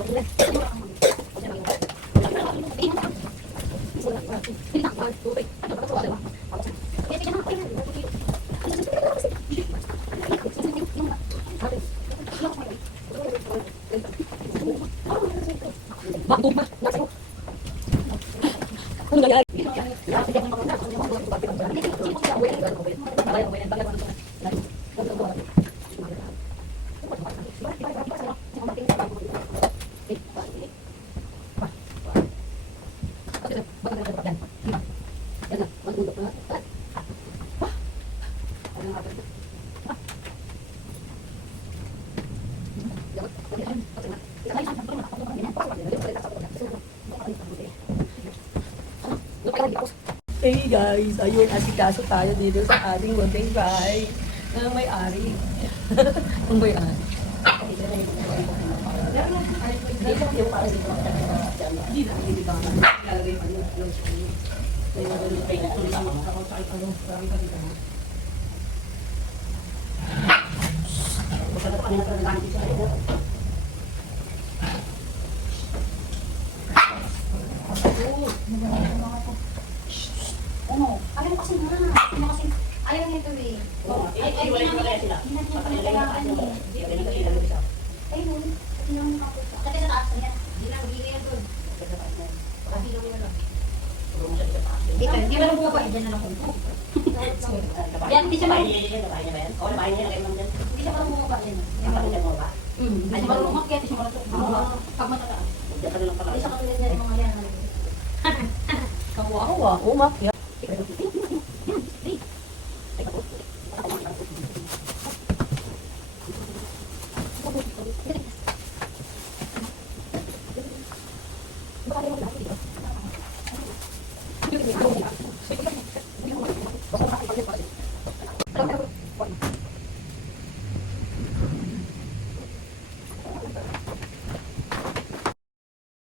Ano nangyari? Hey guys, ayun, asikaso tayo dito sa ating munting bahay ng may-ari. Ang may-ari. Ano? Ayaw kasi nga. Ano kasi? Ayaw nito eh. Ay, kailangan eh. Ayun. Ayun yung kapusa. Kasi sa taas niya. Hindi lang, hindi yan doon. Hindi ba lang bumaba? Diyan na lang kung. Yan, hindi siya marunong. Hindi siya marunong bumaba. Hindi siya marunong umakyat. Hindi siya marunong bumaba. Pag matataan. Hindi siya katulad niya yung mga yan. Kawawa, umakyat.